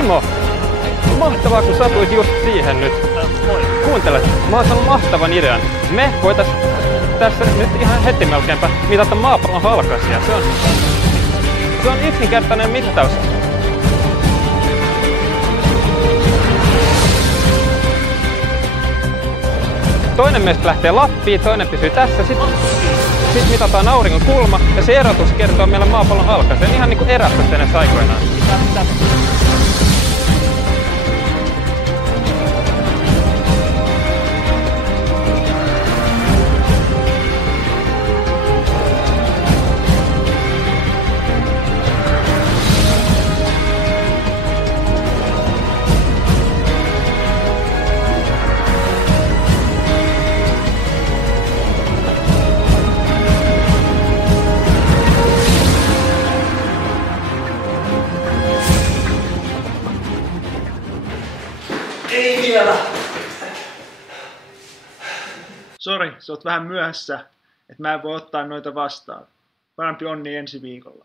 Timo! Mahtavaa, kun satuit just siihen nyt. Kuuntele, mä oon saanut mahtavan idean. Me voitais tässä nyt ihan heti melkeinpä mitata maapallon halkaisia. Se on yksinkertainen mittaus. Toinen meistä lähtee Lappiin, toinen pysyy tässä. Sitten mitataan auringon kulma ja se erotus kertoo meille maapallon halkaisen. Ihan niinku Eratosthenes aikoinaan. Ei vielä. Sori, sä oot vähän myöhässä, että mä en voi ottaa noita vastaan. Parempi onni ensi viikolla.